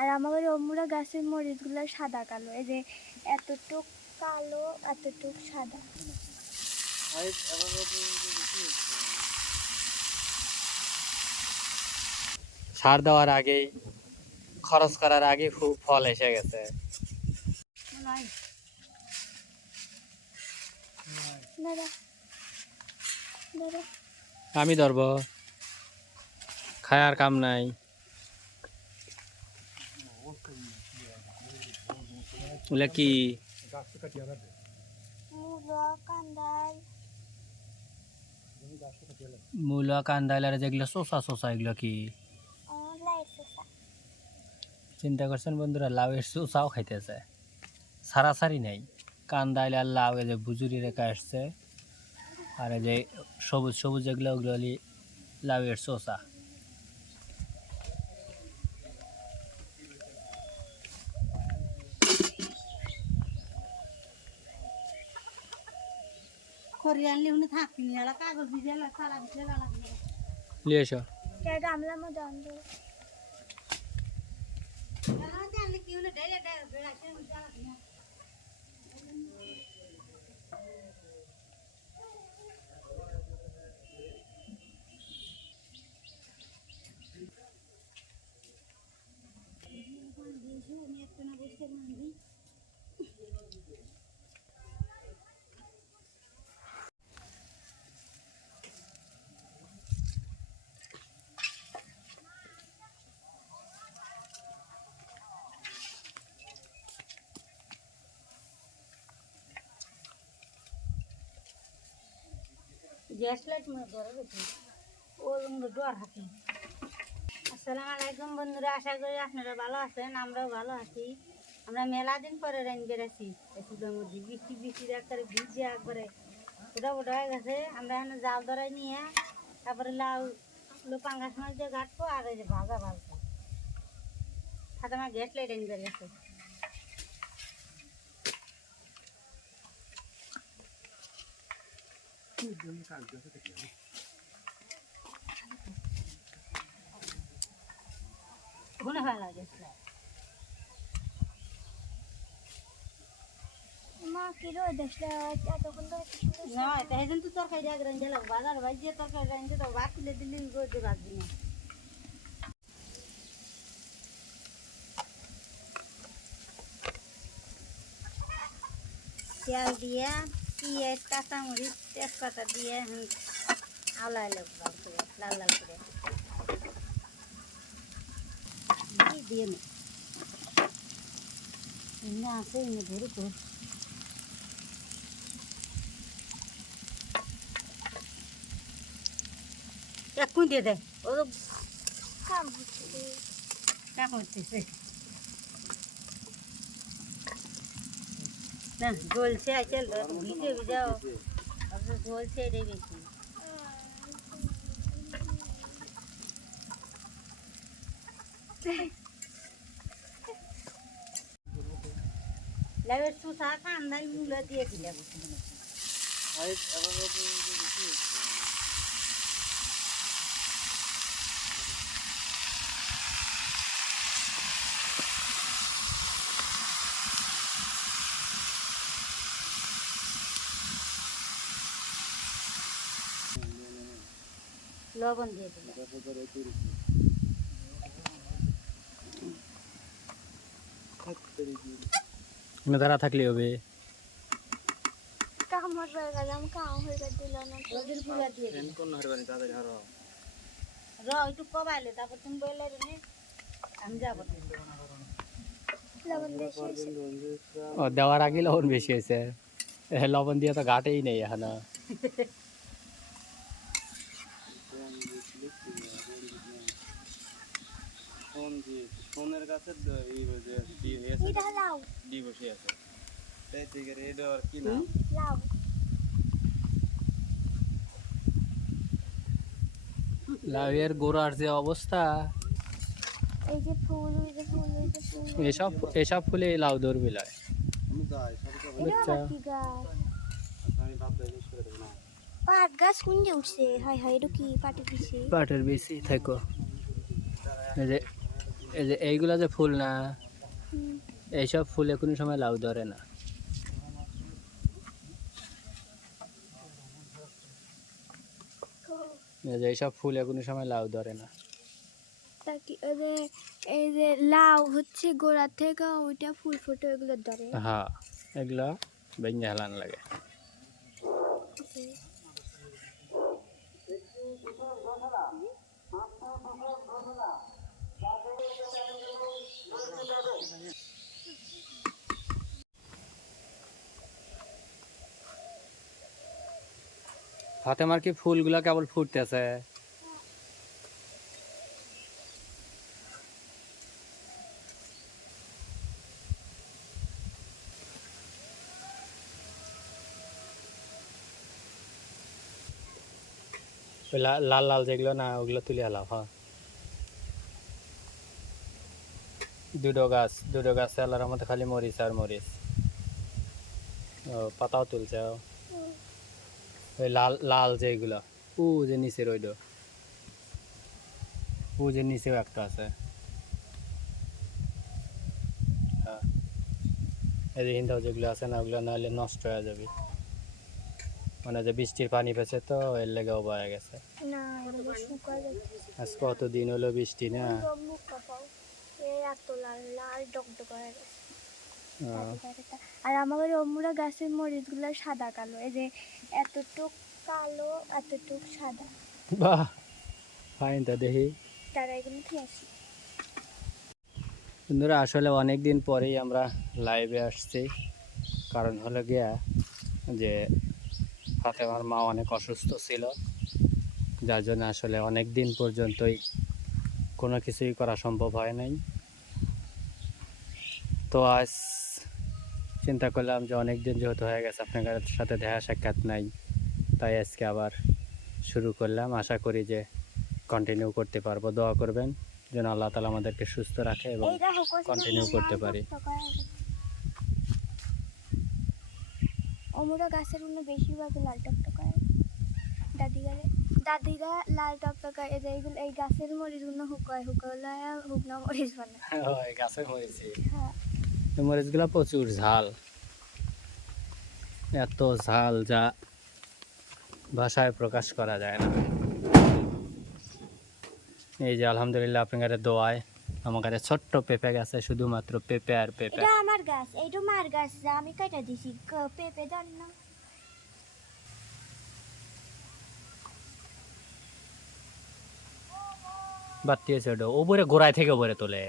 আর আমাদের অমুরা গাছের মরিচগুলো সাদা কালো, এই যে এতটুক কালো এতটুক সাদা। সার দেওয়ার আগেই, খরচ করার আগে ফল এসে গেছে। আমি ধরবো, খায়ার কাম নাই। ওগুলা কি? মূলা, কান্দাইল আর যেগুলো শোষা শোষা, এগুলো কি? চিন্তা করছেন বন্ধুরা, লাউয়ের শোষাও খাইতেছে, সারাসারি নেই। কান্দাইল আর লাউ, এই যে বুজুরি রেখা আসছে, আর এই যে সবুজ সবুজ যেগুলো, ওগুলো লাউয়ের শোষা। নিয়ে এসো। গামলার মধ্যে আনবো। আসসালামু আলাইকুম বন্ধুরা, আশা করি আপনারা ভালো আছেন, আমরাও ভালো আছি। আমরা মেলা দিন পরে রাইন বেড়াচ্ছি, এসবের মধ্যে বৃষ্টি বৃষ্টির একবারে ভিজে একবারে ওটা ওটা হয়ে গেছে। আমরা এখানে জাল ধরাই নিয়ে তারপরে লাউ পাঙ্গাস মাছ দিয়ে ঘাটবো, আর এই যে ভাজা ভাজবো। খাতে আমার গ্যাস লাইট রাইন বেড়ে গেছে। মনে হয় লাগে মা কিলো দেখলে এতক্ষণ ধরে না, তাই জন্য তো তরকারি আগে রাইন দিলাম, বাজার ভাজিয়ে তরকারি রাইন দিতে ভাত তুলে দিলে গজে ভাজবি না। তেল দিয়ে পেঁয়াজ, কাঁচামরিচ, তেজপাতা দিয়ে আওলা এলো লাল করে, লাল লাল করে দিয়ে নি এমনি আছে, এমনি ধরে তো এখন দিয়ে দেয়। ও তো কাম হচ্ছে। কাম হচ্ছে না, জ্বলছে আইচাল ভিজে ভিজাও, জ্বলছে এটাই বেশি। লাউয়ের শসা কান্দাই মূলা দিয়ে দিলাম। লবণ দিয়ে দিলাম। ধরা থাকলে হবে। কাম হয়ে গেলাম, কাম হয়ে দিল না। রোদের গুঁড়া দিয়ে দিলাম। একটু কবাইলে তারপর তুমি বললে আমি যাবো। লবণ বেশি হয়েছে। ও দেওয়ার আগে লবণ বেশি হয়েছে, লবণ দিয়ে তো ঘাটেই নেই এখন। সোনের গাছের এটা লাউ। ডি বসে আছে, তাই ঠিক আছে। এটা আর কি নাম? লাউ। লাউয়ের গোড়ার যে অবস্থা, এই যে ফুল, এই যে ফুল, এই যে ফুল। এসব ফুলে লাউ ধরবে লয়। আমি যাই সরকার এটা আবার কি গাছ? আমি বাপ দাই শেষ করে দেব না। পাট গাছ কোন যে উঠছে? হাই হাই, এটা কি পাটের পিছে? পাটের বেশি থাকো, এই যে এই যে এইগুলা যে ফুল না, হুম। এইসব ফুলে কোনো সময় লাউ ধরে না। এই যে এইসব ফুলে কোনো সময় লাউ ধরে না। তা কি ওই যে এই যে লাউ হচ্ছে গোড়া থেকে ওইটা ফুল ফুটে ওইগুলো ধরে। হ্যাঁ, এগুলা ভেঙে হেলান লাগে। ফাতেমার কি ফুলগুলা কেবল ফুটতেছে? ওই লাল লাল যেগুলো না, ওগুলো তুলে হেলাও। হ্যাঁ, দুটো গাছ আল্লাহর মধ্যে খালি মরিচ আর মরিচ। ও পাতাও তুলছে। ওই লাল লাল যেগুলো, ও যে নিচে রইল, ও যে নিচেও একটা আছে। হ্যাঁ, এই যে হিন্দাও যেগুলো আছে না, ওগুলো নাহলে নষ্ট হয়ে যাবে। মানে যে বৃষ্টির পানি পেয়েছে তো এর লেগেও বয়ে গেছে। না এগুলো শুকায় যাচ্ছে। আজ কতদিন হলো বৃষ্টি না। মুখ কাঁপাও এই এত লাল লাল ডকডক হয়ে গেছে। আর আমাদের অমুরা গাছের মরিচগুলো সাদা কালো, এই যে এতটুক কালো এতটুক সাদা। বাহ, ফাইন তো দেখি। তারা এগুলো ঠিক আছে। বন্ধুরা আসলে অনেক দিন পরেই আমরা লাইভে আসছি, কারণ হলো গিয়া যে ফাতেমার মা অনেক অসুস্থ ছিল, যার জন্য আসলে অনেক দিন পর্যন্তই কোনো কিছুই করা সম্ভব হয় নাই। তো আজ চিন্তা করলাম যে অনেক দিন যেহেতু হয়ে গেছে আপনাদের সাথে দেখা সাক্ষাৎ নাই, তাই আজকে আবার শুরু করলাম। আশা করি যে কন্টিনিউ করতে পারবো। দোয়া করবেন যেন আল্লাহ তাআলা আমাদেরকে সুস্থ রাখে এবং কন্টিনিউ করতে পারি। অমুরা গাছের উন্নু বেশিরভাগ লাল টকটক করে। দাদিরা লাল টকটকা এই যে এইগুলো এই গাছের মরিচ গুলো হুকায় হুকনা মরিচ বানায়। ওই গাছের মরিচ, হ্যাঁ এই মরিচগুলো প্রচুর ঝাল, এত ঝাল যা ভাষায় প্রকাশ করা যায় না। এই যে আলহামদুলিল্লাহ আপনাদের দোয়ায় আমার কাছে ছোট্ট পেঁপে গাছে শুধুমাত্র পেঁপে আর পেঁপে। এটা আমার গাছ, এইটা মার গাছ, আমি কাটা দিছি পেঁপে জান না। বাড়তি হয়েছে ওটা ওপরে গোড়ায় থেকে ওপরে তোলে,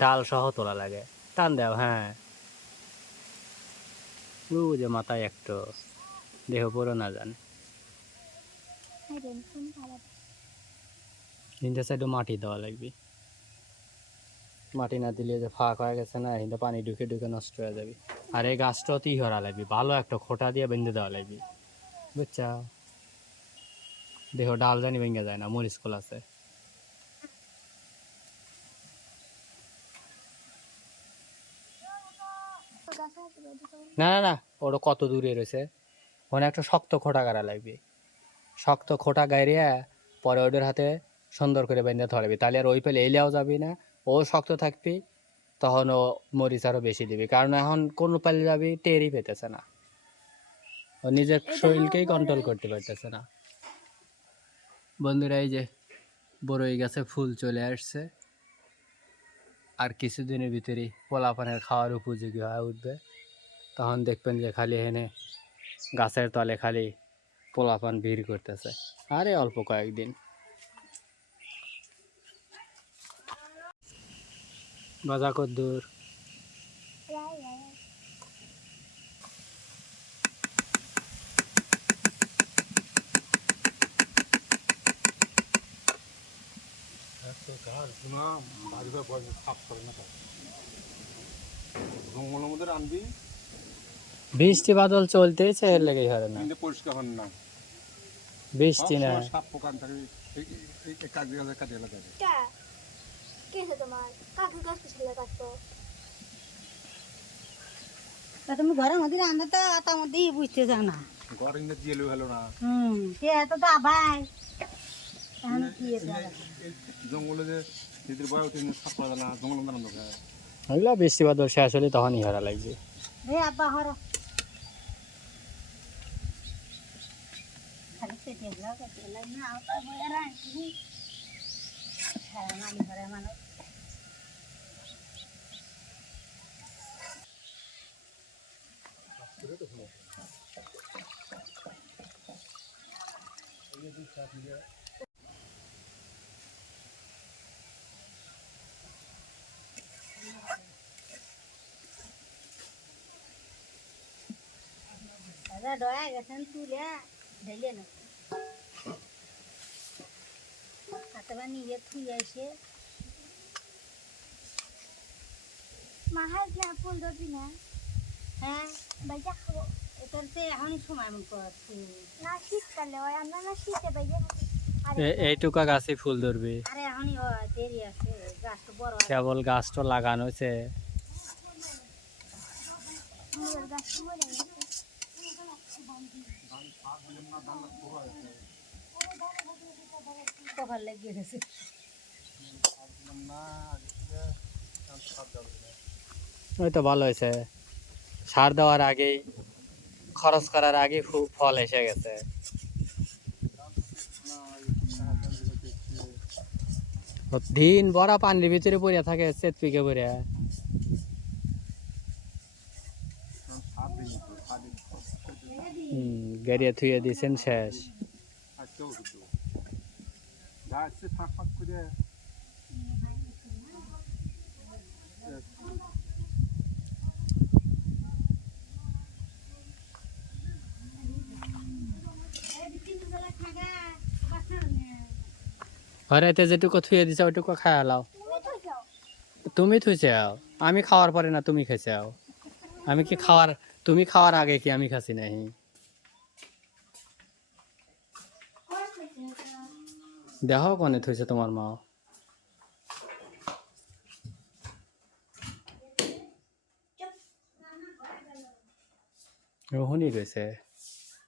ডাল সহ তোলা লাগে। টান দাও। হ্যাঁ, ও যে মাথায় একটু দেহ পুরো না জান। তিনটা সাইডে মাটি দেওয়া লাগবে, মাটি না দিলে যে ফাঁক হয়ে গেছে না, কিন্তু পানি ঢুকে ঢুকে নষ্ট হয়ে যাবে। আর এই গাছটাও তিই হরা লাগবে, ভালো একটা খোটা দিয়ে বেঁধে দেওয়া লাগবে, বুঝছা? দেহ ডাল জানি ভেঙে যায় না, মরিচ কল আছে। না না না, ওটা কত দূরে রয়েছে, ওখানে একটা শক্ত খোটা গাড়া লাগবে। শক্ত খোটা গাড়িয়া পরে ওদের হাতে সুন্দর করে বেঁধে ধরবি, তাহলে আর ওই পেলে এলেও যাবি না, ও শক্ত থাকবি, তখন ও মরিচ আরও বেশি দিবি। কারণ এখন কোনো পালে যাবি টেরই পেতেছে না, ও নিজের শরীরকেই কন্ট্রোল করতে পারতেছে না। বন্ধুরা এই যে বড়ই গাছে ফুল চলে আসছে, আর কিছুদিনের ভিতরেই পোলাপানের খাওয়ার উপযোগী হয়ে উঠবে। তখন দেখবেন যে খালি এনে গাছের তলে খালি পোলাপান ভিড় করতেছে। আরে অল্প কয়েকদিন। বাজা কদ্দুর জঙ্গলের মধ্যে রানবি, বৃষ্টি বাদল চলতেছে, এর লেগেই হয় না। কিন্তু পরিষ্কার হন না, বৃষ্টি না, সাপ পোকান থাকে, কাজে কাজে কাজে লাগে। কে তোমার কাকে গাছ পিছলে কাটতো? তা তুমি ঘরের মধ্যে রান্না তো তার মধ্যেই বুঝতে চাও না। ঘর ইন্দে জেলু হলো না, সে এত দা ভাই এখন কি জঙ্গলে যে দিদির বয় উঠে সাপ পড়ে না জঙ্গল দাঁড়ানো দোকান ওইগুলো বৃষ্টি বাদল শেষ হলে তখনই হারা লাগবে। রে আব্বা হরো খালি পেটে গেল না আওতা বয়ে রাখি সারা মালি ঘরে মানুষ দাদা ডয়া গেছেন তুলে ঢেলে না হাতবা নিজে থুই এসে মা হাজলা ফুল ধরবি না হ্যাঁ বাইজা খাবো এটার তো এখনই সময় মতো না শীতকালে হয় আমরা না শীতে বাইজা খাবো এইটুকা গাছে ফুল ধরবে, আরে এখনই দেরি আছে গাছ তো বড় আছে কেবল গাছটা লাগানো হয়েছে। মুগের গাছ মরে গেছে কপাল লেগে গেছে ওই তো ভালো হয়েছে, সার দেওয়ার আগেই খরচ করার আগে ফল এসে গেছে। দিন বড় পানির ভিতরে পড়ে থাকে চেতপিকে পড়ে। গাড়িয়া থুয়ে দিয়েছেন শেষ। আজকেও কিছু গাছে ফাঁক ফাঁক করে ঘরেতে যেটুকু থুয়ে দিছে ওইটুকু খায় লাও। তুমি তো যাও তুমি থুইছে আমি খাওয়ার পরে না তুমি খেয়েছে আমি কি খাওয়ার, তুমি খাওয়ার আগে কি আমি খাসি নাই? দেখো কোনে থুইছে তোমার মা। রোহনই রয়েছে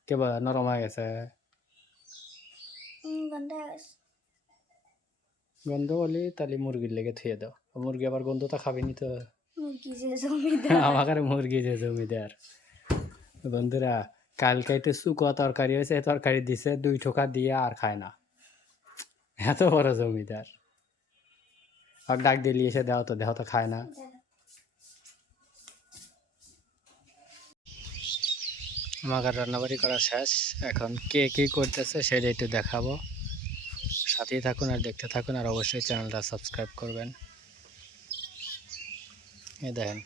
কেবল নরম হয়ে গেছে। গন্ধ গেছে গন্ধ বলি তাহলে মুরগির লেগে থুয়ে দাও, মুরগি আবার গন্ধটা খাবেনি তো। মুরগি যে জমিদার আমার মুরগি যে জমিদার। বন্ধুরা কালকে একটু শুকো তরকারি হয়েছে, তরকারি দিছে 2 ঠোকা দিয়ে আর খায় না, এত বড় জমিদার। আর ডাক দিলি এসে দেও তো, দেহ তো খায় না। আমার রান্নাবাড়ি করা শেষ, এখন কে কী করতেছে সেটা একটু দেখাবো। সাথেই থাকুন আর দেখতে থাকুন, আর অবশ্যই চ্যানেলটা সাবস্ক্রাইব করবেন। এই দেখেন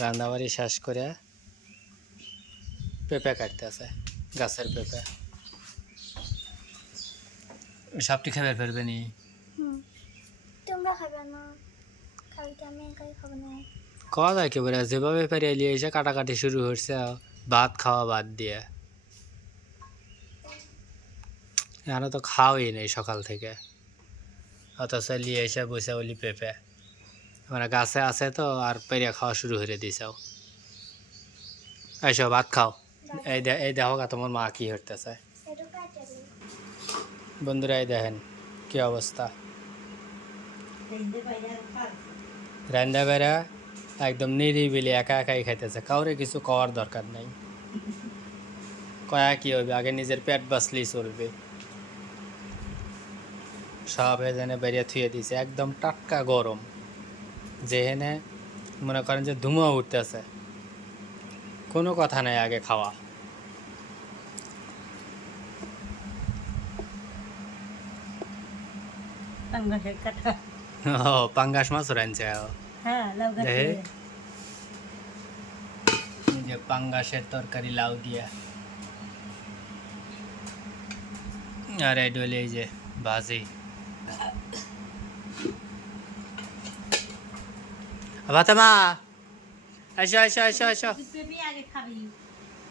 রান্নাবাড়ি শেষ করে পেঁপে কাটতেছে, গাছের পেঁপে। সবটি খাবার ফেলবে নি? তোমরা খাবে না, কালকে আমি একাই খাবো না। খাওয়া যায় একেবারে যেভাবে পারি এলিয়ে এসে কাটাকাটি শুরু হচ্ছে, ভাত খাওয়া বাদ দিয়ে। এখানে তো খাওয়াই নেই সকাল থেকে, অথচ লিয়ে এসে বসে বলি পেঁপে। আমরা গাছে আছে তো আর পেরিয়া খাওয়া শুরু করে দিছাও। এইসব ভাত খাও। এই দেখো তোমার মা কি হইতেছে। এটা কাটে দিই বন্ধুরা এই দেখেন কি অবস্থা, রান্না বেড়া একদম নিরিবিলি একা একাই খাইতেছে, কাউরে কিছু খাওয়ার দরকার নাই। কয়া কি হবে, আগে নিজের পেট বাঁচলেই চলবে। সব এখানে বেরিয়ে থুয়ে দিছে, একদম টাটকা গরম, যেখানে মনে করেন যে ধুমা উঠতেছে, কোনো কথা নাই আগে খাওয়া। পাঙ্গাসের কাটা ও পাঙ্গাস মাছ রাঁধছে। হ্যাঁ লাউ গাছ দেখে এই যে পাঙ্গাসের তরকারি লাউ দিয়া, আর এই ডলে এই যে ভাজি। বাতামা আসো আসো আসো আসো পেঁপে আগে খাবি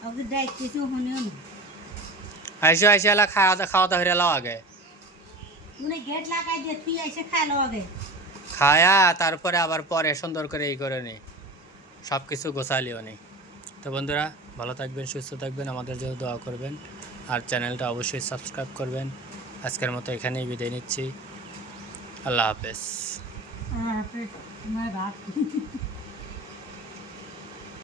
ওকে দায়িত্ব তো হনেও না আসো আসো এলা খাওয়া দাওয়া হয়ে লাও আগে, উনি গেট লাগাই দিয়ে তুই এসে খাইলো আগে। খায়া তারপরে আবার পরে সুন্দর করে এই করে নি, সব কিছু গোছালিও নি। তো বন্ধুরা ভালো থাকবেন, সুস্থ থাকবেন, আমাদের জন্য দোয়া করবেন, আর চ্যানেলটা অবশ্যই সাবস্ক্রাইব করবেন। আজকের মতো এখানেই বিদায় নিচ্ছি। আল্লাহ হাফেজ। আমার হাতে ভাত